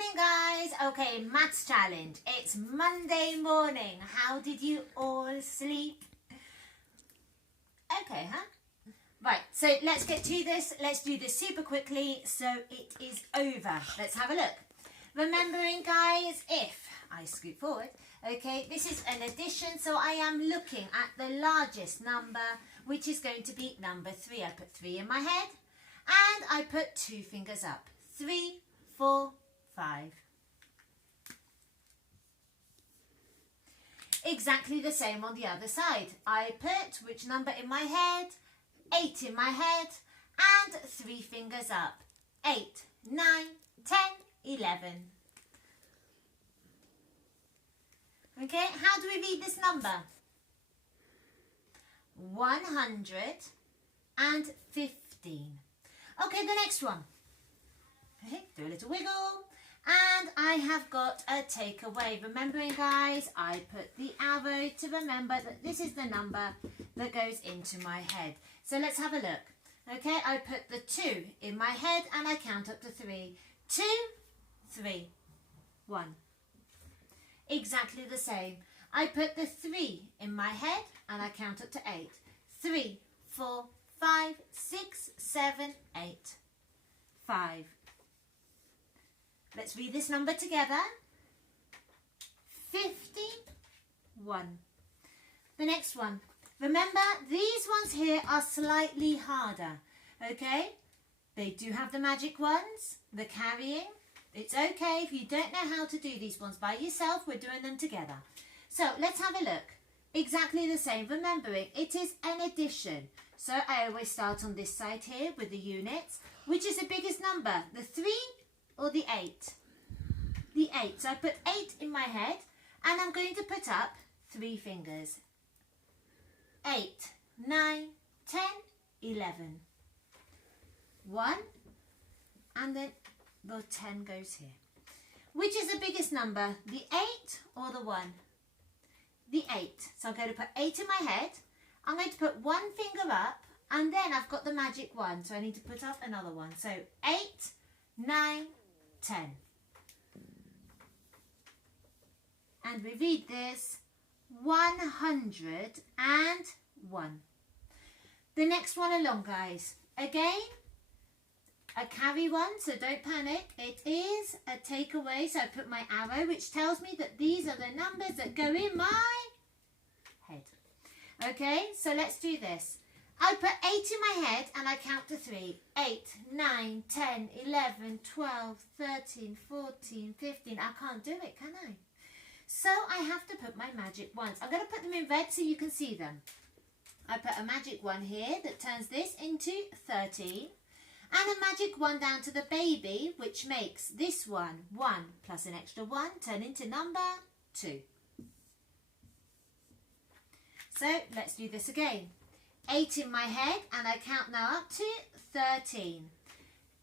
morning, guys. Okay, maths challenge. It's Monday morning. How did you all sleep? Okay, huh? Right, so let's get to this. Let's do this super quickly so it is over. Let's have a look. Remembering, guys, if I scoot forward, okay, this is an addition, so I am looking at the largest number, which is going to be number 3. I put 3 in my head, and I put 2 fingers up. 3, 4, 5. Exactly the same on the other side. I put which number in my head? 8 in my head, and 3 fingers up. 8, 9, 10, 11. Okay, how do we read this number? 115. Okay, the next one. Okay, do a little wiggle. And I have got a takeaway. Remembering, guys, I put the arrow to remember that this is the number that goes into my head. So let's have a look. Okay, I put the 2 in my head and I count up to 3. 2, 3, 1. Exactly the same. I put the 3 in my head and I count up to 8. 3, 4, 5, 6, 7, 8. 5. Let's read this number together. 51. The next one. Remember, these ones here are slightly harder. Okay? They do have the magic ones, the carrying. It's okay if you don't know how to do these ones by yourself. We're doing them together. So let's have a look. Exactly the same. Remembering, it is an addition. So I always start on this side here with the units. Which is the biggest number? The 3 or the 8? The 8. So I put 8 in my head and I'm going to put up 3 fingers. 8, 9, 10, 11. 1, and then the 10 goes here. Which is the biggest number? The 8 or the 1? The 8. So I'm going to put 8 in my head. I'm going to put 1 finger up and then I've got the magic 1. So I need to put up another one. So 8, 9, 10. And we read this 101. The next one along, guys. Again, a carry one, so don't panic. It is a takeaway, so I put my arrow, which tells me that these are the numbers that go in my head. Okay, so let's do this. I put 8 in my head and I count to 3. 8, 9, 10, 11, 12, 13, 14, 15. I can't do it, can I? So I have to put my magic ones. I'm going to put them in red so you can see them. I put a magic 1 here that turns this into 13. And a magic 1 down to the baby, which makes this one 1 plus an extra 1 turn into number 2. So let's do this again. 8 in my head and I count now up to 13.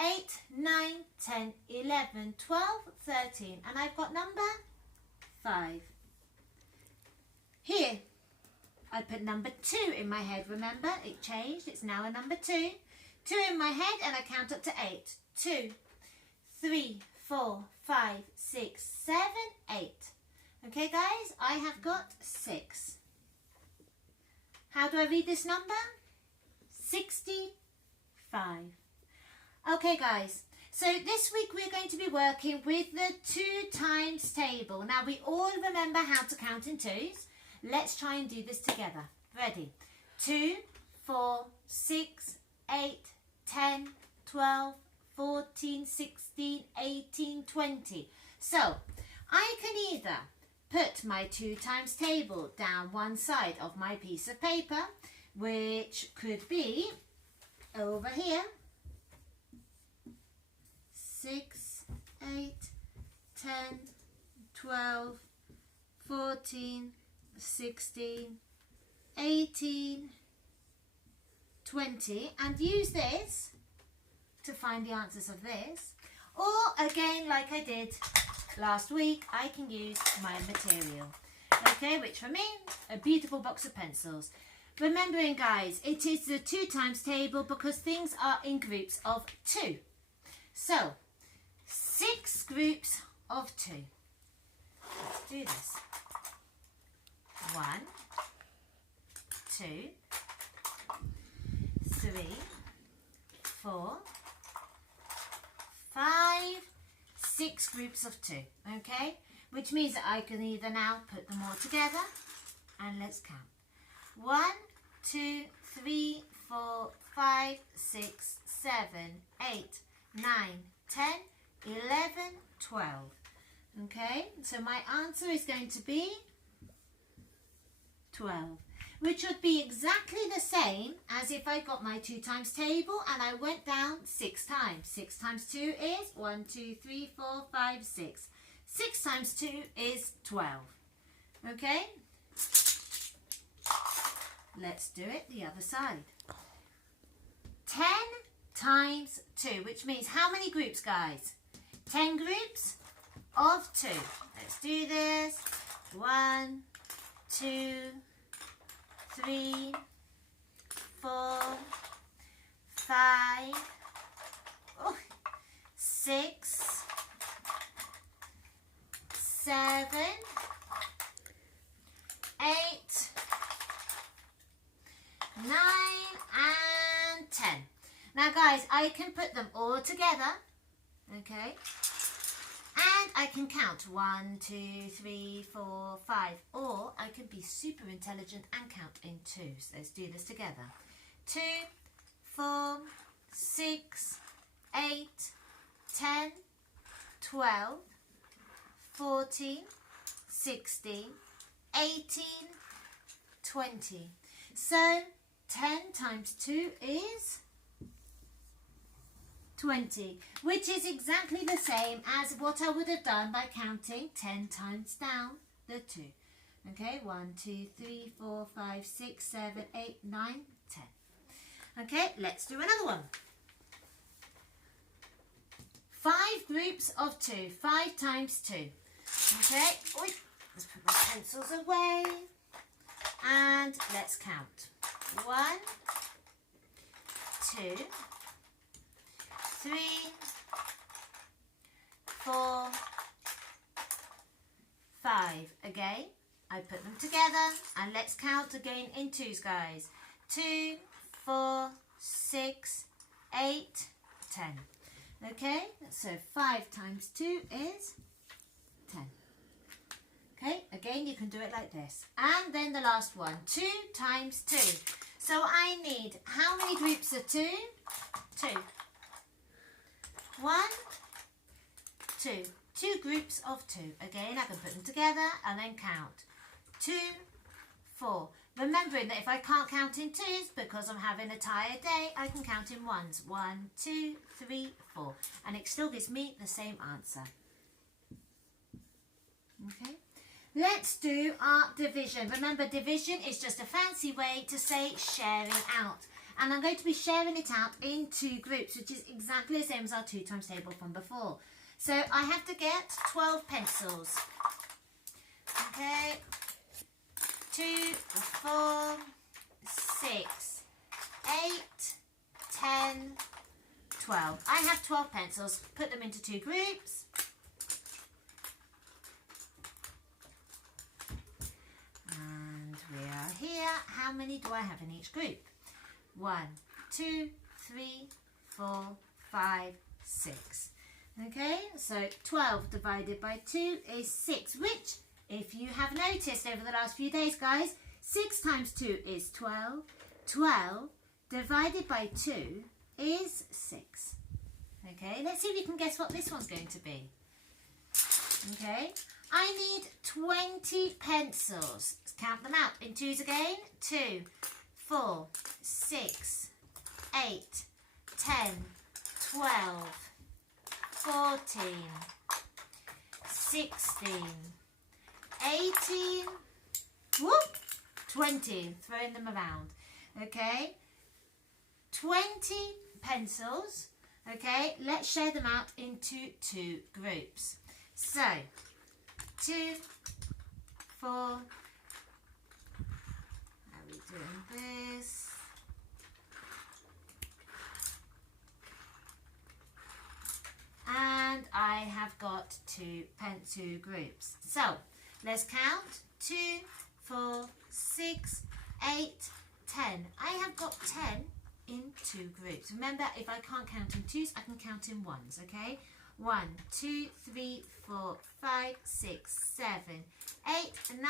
8, 9, 10, 11, 12, 13. And I've got number 5. Here, I put number 2 in my head. Remember, it changed. It's now a number 2. 2 in my head and I count up to 8. 2, 3, 4, 5, 6, 7, 8. Okay, guys, I have got 6. How do I read this number? 65. Okay, guys. So this week we're going to be working with the 2 times table. Now we all remember how to count in 2s. Let's try and do this together. Ready? 2, 4, 6, 8, 10, 12, 14, 16, 18, 20. So I can either put my 2 times table down one side of my piece of paper, which could be over here. 6, 8, 10, 12, 14, 16, 18, 20, and use this to find the answers of this. Or again, like I did last week, I can use my material. Okay, which for me, a beautiful box of pencils. Remembering, guys, it is the 2 times table because things are in groups of 2. So, 6 groups of 2. Let's do this. 1, 2, 3, 4, 5, 6 groups of 2, okay? Which means that I can either now put them all together, and let's count. 1, 2, 3, 4, 5, 6, 7, 8, 9, 10, 11, 12. Okay, so my answer is going to be 12, which would be exactly the same as if I got my 2 times table and I went down 6 times. 6 times 2 is 1, 2, 3, 4, 5, 6. 6 times 2 is 12. Okay? Let's do it the other side. 10 times 2, which means how many groups, guys? 10 groups of 2. Let's do this. 1, 2, 3, 4, 5, 6, 7, 8, 9, and 10. Now guys, I can put them all together, okay? And I can count 1, 2, 3, 4, 5, or I can be super intelligent and count in 2s. Let's do this together. 2, 4, 6, 8, 10, 12, 14, 16, 18, 20. So 10 times 2 is 20, which is exactly the same as what I would have done by counting 10 times down the 2. Okay, 1, 2, 3, 4, 5, 6, 7, 8, 9, 10. Okay, let's do another one. 5 groups of 2, 5 times 2. Okay, let's put my pencils away and let's count. 1, 2, 3, 4, 5. Again, I put them together and let's count again in 2s, guys. 2, 4, 6, 8, 10. Okay, so 5 times 2 is 10. Okay, again you can do it like this. And then the last one, 2 times 2. So I need how many groups of 2? 2. 1, 2. 2 groups of 2. Again, I can put them together and then count. 2, 4. Remembering that if I can't count in 2s because I'm having a tired day, I can count in 1s. 1, 2, 3, 4. And it still gives me the same answer. Okay. Let's do our division. Remember, division is just a fancy way to say sharing out. And I'm going to be sharing it out in 2 groups, which is exactly the same as our 2 times table from before. So I have to get 12 pencils. Okay. 2, 4, 6, 8, 10, 12. I have 12 pencils. Put them into 2 groups. And we are here. How many do I have in each group? 1, 2, 3, 4, 5, 6. Okay, so 12 divided by 2 is 6, which, if you have noticed over the last few days, guys, 6 times 2 is 12. 12 divided by 2 is 6. Okay, let's see if you can guess what this one's going to be. Okay, I need 20 pencils. Let's count them out in 2s again. 2, 4, 6, 8, 10, 12, 14, 16, 18, whoop, 20, throwing them around, okay, 20 pencils, okay, let's share them out into 2 groups. So, 2, 4, how are we doing this? and I have got two groups. So let's count. 2, 4, 6, 8, 10. I have got 10 in 2 groups. Remember, if I can't count in 2s, I can count in 1s, okay? 1, 2, 3, 4, 5, 6, 7, 8, 9,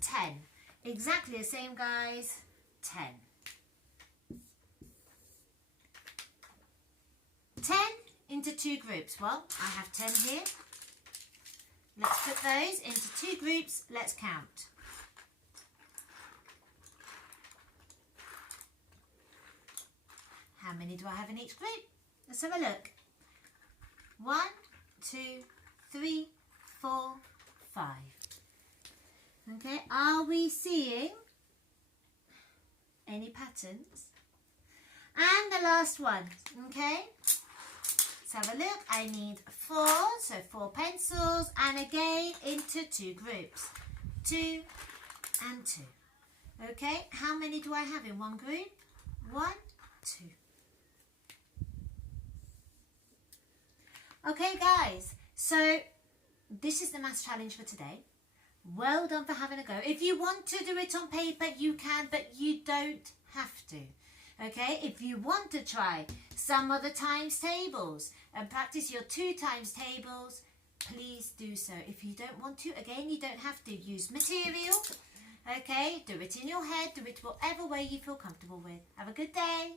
10. Exactly the same, guys. 10. 10 into 2 groups. Well, I have 10 here. Let's put those into 2 groups. Let's count. How many do I have in each group? Let's have a look. 1, 2, 3, 4, 5. Okay, are we seeing any patterns? And the last one, okay? Let's have a look. I need 4, so 4 pencils, and again into 2 groups. 2 and 2. Okay, how many do I have in one group? 1, 2. Okay, guys, so this is the maths challenge for today. Well done for having a go. If you want to do it on paper, you can, but you don't have to. Okay, if you want to try some of the times tables and practice your 2 times tables, please do so. If you don't want to, again, you don't have to. Use material. Okay, do it in your head, do it whatever way you feel comfortable with. Have a good day.